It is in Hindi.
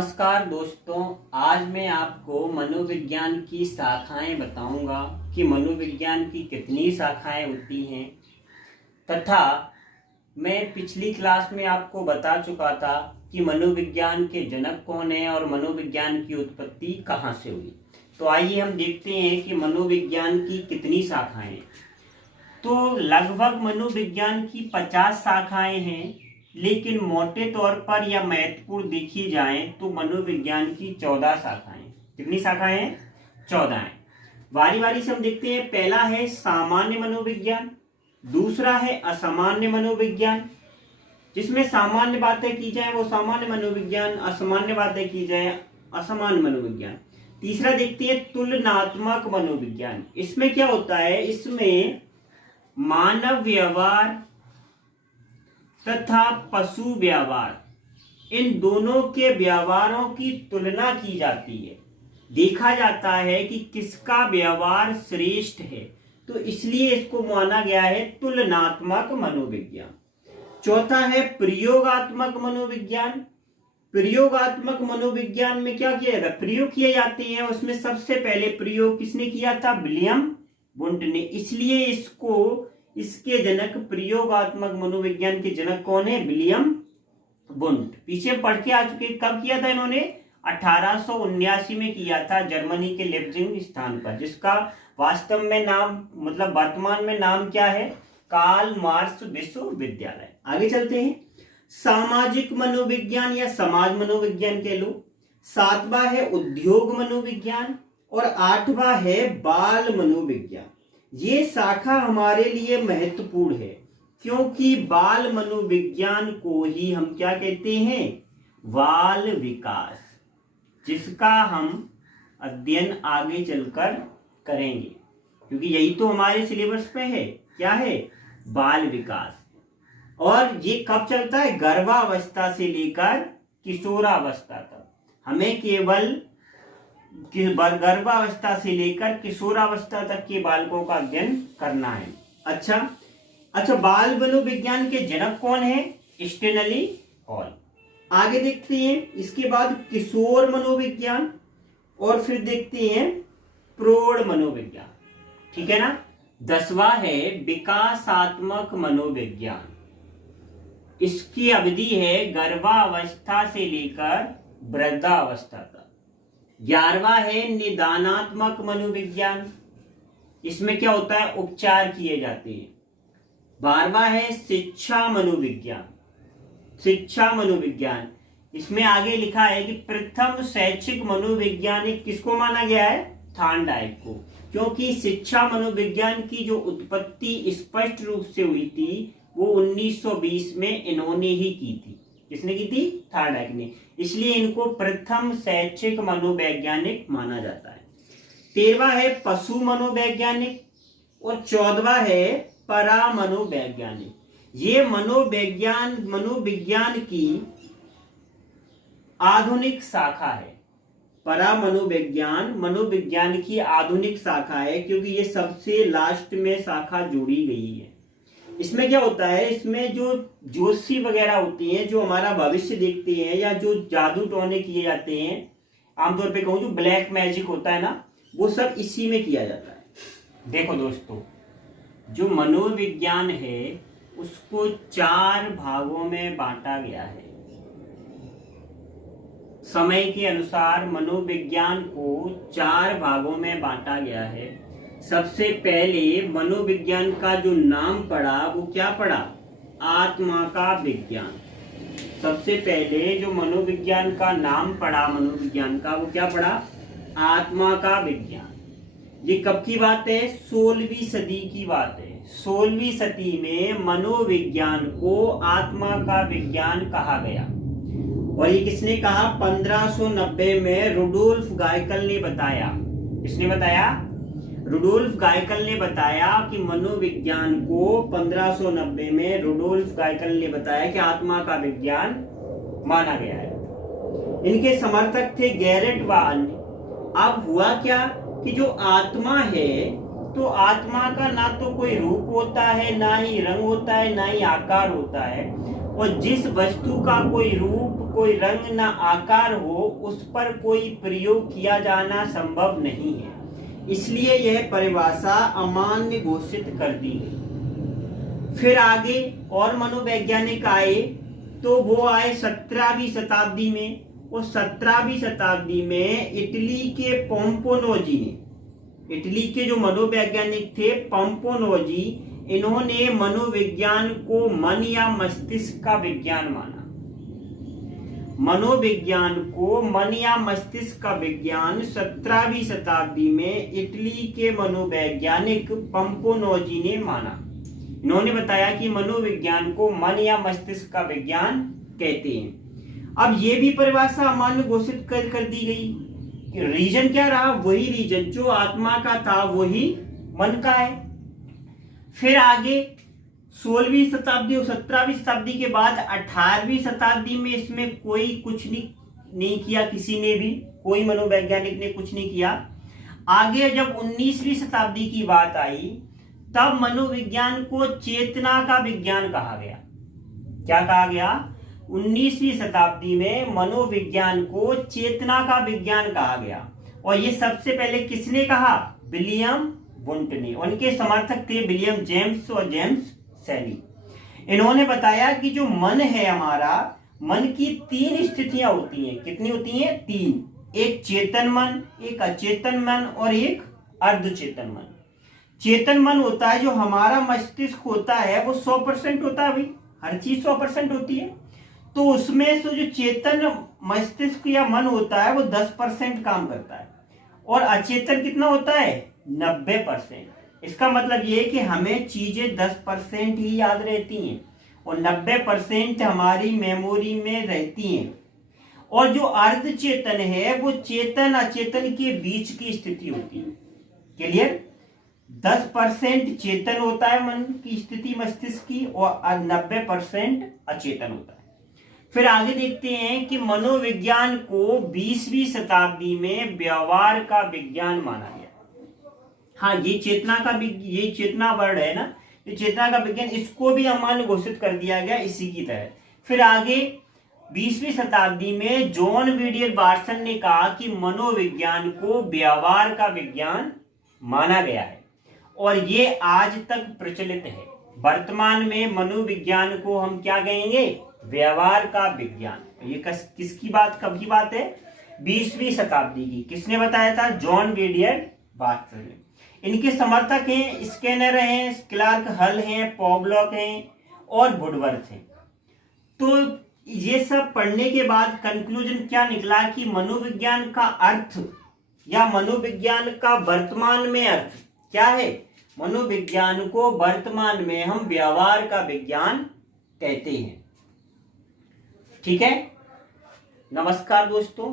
नमस्कार दोस्तों, आज मैं आपको मनोविज्ञान की शाखाएं बताऊंगा कि मनोविज्ञान की कितनी शाखाएं होती हैं तथा मैं पिछली क्लास में आपको बता चुका था कि मनोविज्ञान के जनक कौन हैं और मनोविज्ञान की उत्पत्ति कहाँ से हुई। तो आइए हम देखते हैं कि मनोविज्ञान की कितनी शाखाएं हैं। तो लगभग मनोविज्ञान की 50 शाखाएं हैं, लेकिन मोटे तौर पर या महत्वपूर्ण देखी जाएं तो मनोविज्ञान की 14 शाखाएं। कितनी शाखाएं हैं? 14 हैं। बारी बारी से हम देखते हैं। पहला है सामान्य मनोविज्ञान, दूसरा है असामान्य मनोविज्ञान, जिसमें सामान्य बातें की जाए वो सामान्य मनोविज्ञान, असामान्य बातें की जाए असामान्य मनोविज्ञान। तीसरा देखते हैं तुलनात्मक मनोविज्ञान। इसमें क्या होता है? इसमें मानव व्यवहार तथा पशु व्यवहार, इन दोनों के व्यवहारों की तुलना की जाती है। देखा जाता है कि किसका व्यवहार श्रेष्ठ है, तो इसलिए इसको माना गया है तुलनात्मक मनोविज्ञान। चौथा है प्रयोगात्मक मनोविज्ञान। प्रयोगात्मक मनोविज्ञान में क्या किया जाता है? प्रयोग किए जाते हैं। उसमें सबसे पहले प्रयोग किसने किया था? विलियम वुंट ने। इसलिए इसके जनक, प्रयोगात्मक मनोविज्ञान के जनक कौन है? William Wundt. पीछे पढ़ के आ चुके। कब किया था इन्होंने? 1879 में किया था, जर्मनी के लेप्जिग स्थान पर, जिसका वास्तव में नाम, मतलब वर्तमान में नाम क्या है? कार्ल मार्क्स विश्वविद्यालय। आगे चलते हैं। सामाजिक मनोविज्ञान या समाज मनोविज्ञान कह लो। 7वां है उद्योग मनोविज्ञान और 8वां है बाल मनोविज्ञान। ये शाखा हमारे लिए महत्वपूर्ण है क्योंकि बाल मनोविज्ञान को ही हम क्या कहते हैं? बाल विकास, जिसका हम अध्ययन आगे चलकर करेंगे, क्योंकि यही तो हमारे सिलेबस पे है। क्या है? बाल विकास। और ये कब चलता है? गर्भावस्था से लेकर किशोरावस्था तक। हमें केवल गर्भावस्था से लेकर किशोरावस्था तक के बालकों का अध्ययन करना है। अच्छा, बाल मनोविज्ञान के जनक कौन है? Stanley hall. आगे देखते हैं। इसके बाद किशोर मनोविज्ञान और फिर देखते हैं प्रौढ़ मनोविज्ञान। ठीक है ना। 10वां है विकासात्मक मनोविज्ञान। इसकी अवधि है गर्भावस्था से लेकर वृद्धावस्था तक। 11वां है निदानात्मक मनोविज्ञान। इसमें क्या होता है? उपचार किए जाते हैं। 12वां है शिक्षा मनोविज्ञान। शिक्षा मनोविज्ञान, इसमें आगे लिखा है कि प्रथम शैक्षिक मनोवैज्ञानिक किसको माना गया है? थॉर्नडाइक को, क्योंकि शिक्षा मनोविज्ञान की जो उत्पत्ति स्पष्ट रूप से हुई थी वो 1920 में इन्होंने ही की थी। किसने की थी? थॉर्नडाइक ने। इसलिए इनको प्रथम शैक्षिक मनोवैज्ञानिक माना जाता है। 13वां है पशु मनोवैज्ञानिक और 14वां है परा मनोवैज्ञानिक। ये मनोविज्ञान की आधुनिक शाखा है। परा मनोविज्ञान की आधुनिक शाखा है, क्योंकि ये सबसे लास्ट में शाखा जोड़ी गई है। इसमें क्या होता है? इसमें जो ज्योतिषी वगैरह होती हैं, जो हमारा भविष्य देखते हैं, या जो जादू टोने किए जाते हैं, आमतौर पे कहूँ जो ब्लैक मैजिक होता है ना, वो सब इसी में किया जाता है। देखो दोस्तों, जो मनोविज्ञान है उसको 4 भागों में बांटा गया है। समय के अनुसार मनोविज्ञान को 4 भागों में बांटा गया है। सबसे पहले मनोविज्ञान का जो नाम पड़ा वो क्या पड़ा? आत्मा का विज्ञान। सबसे पहले जो मनोविज्ञान का नाम पड़ा मनोविज्ञान का, वो क्या पड़ा? आत्मा का विज्ञान। ये कब की बात है? 16वीं सदी की बात है। 16वीं सदी में मनोविज्ञान को आत्मा का विज्ञान कहा गया। और ये किसने कहा? 1590 में रुडोल्फ गायकल ने बताया। किसने बताया? रुडोल्फ गायकल ने बताया कि मनोविज्ञान को 1590 में रुडोल्फ गायकल ने बताया कि आत्मा का विज्ञान माना गया है। इनके समर्थक थे गैरेट व अन्य। अब हुआ क्या कि जो आत्मा है, तो आत्मा का ना तो कोई रूप होता है, ना ही रंग होता है, ना ही आकार होता है। और जिस वस्तु का कोई रूप, कोई रंग न आकार हो, उस पर कोई प्रयोग किया जाना संभव नहीं है। इसलिए यह परिभाषा अमान्य घोषित कर दी गई। फिर आगे और मनोवैज्ञानिक आए, तो वो आए 17वीं शताब्दी में। और 17वीं शताब्दी में इटली के पोम्पोनोजी ने, इटली के जो मनोवैज्ञानिक थे पोम्पोनोजी, इन्होंने मनोविज्ञान को मन या मस्तिष्क का विज्ञान माना। मनोविज्ञान को मन या मस्तिष्क का विज्ञान 17वीं शताब्दी में इटली के मनोवैज्ञानिक पोम्पोनोजी ने माना। इन्होंने बताया कि मनोविज्ञान को मन या मस्तिष्क का विज्ञान कहते हैं। अब ये भी परिभाषा अमान्य घोषित कर दी गई। रीजन क्या रहा? वही रीजन जो आत्मा का था वही मन का है। फिर आगे 16वीं शताब्दी और 17वीं शताब्दी के बाद 18वीं शताब्दी में इसमें कोई कुछ नहीं किया, किसी ने भी, कोई मनोवैज्ञानिक ने कुछ नहीं किया। आगे जब 19वीं शताब्दी की बात आई, तब मनोविज्ञान को चेतना का विज्ञान कहा गया। क्या कहा गया? 19वीं शताब्दी में मनोविज्ञान को चेतना का विज्ञान कहा गया। और ये सबसे पहले किसने कहा? विलियम वुंट ने। उनके समर्थक थे विलियम जेम्स और जेम्स सैली। इन्होंने बताया कि जो मन है हमारा, मन की 3 स्थितियां होती हैं। कितनी होती हैं? 3। एक चेतन मन, एक अचेतन मन और एक अर्धचेतन मन। चेतन मन होता है जो हमारा मस्तिष्क होता है, वो 100% होता है। भाई हर चीज 100% होती है, तो उसमें से जो चेतन मस्तिष्क या मन होता है वो 10% काम करता है। और अचेतन कितना होता है? 90%। इसका मतलब ये है कि हमें चीजें 10% ही याद रहती हैं और 90% हमारी मेमोरी में रहती हैं। और जो अर्धचेतन है वो चेतन अचेतन के बीच की स्थिति होती है। क्लियर? 10% चेतन होता है मन की स्थिति मस्तिष्क की, और 90% अचेतन होता है। फिर आगे देखते हैं कि मनोविज्ञान को 20वीं शताब्दी में व्यवहार का विज्ञान माना गया। हाँ, ये चेतना वर्ड है ना, ये चेतना का विज्ञान, इसको भी अमान्य घोषित कर दिया गया इसी की तरह। फिर आगे 20वीं शताब्दी में जॉन विडियर बार्सन ने कहा कि मनोविज्ञान को व्यवहार का विज्ञान माना गया है, और ये आज तक प्रचलित है। वर्तमान में मनोविज्ञान को हम क्या कहेंगे? व्यवहार का विज्ञान। ये किसकी बात, कब की बात है? 20वीं शताब्दी की। किसने बताया था? जॉन विडियर बार्सन ने। इनके समर्थक हैं स्किनर हैं, क्लार्क हल हैं, पॉवलॉक हैं और वुडवर्थ हैं। तो ये सब पढ़ने के बाद कंक्लूजन क्या निकला कि मनोविज्ञान का अर्थ या मनोविज्ञान का वर्तमान में अर्थ क्या है? मनोविज्ञान को वर्तमान में हम व्यवहार का विज्ञान कहते हैं। ठीक है, नमस्कार दोस्तों।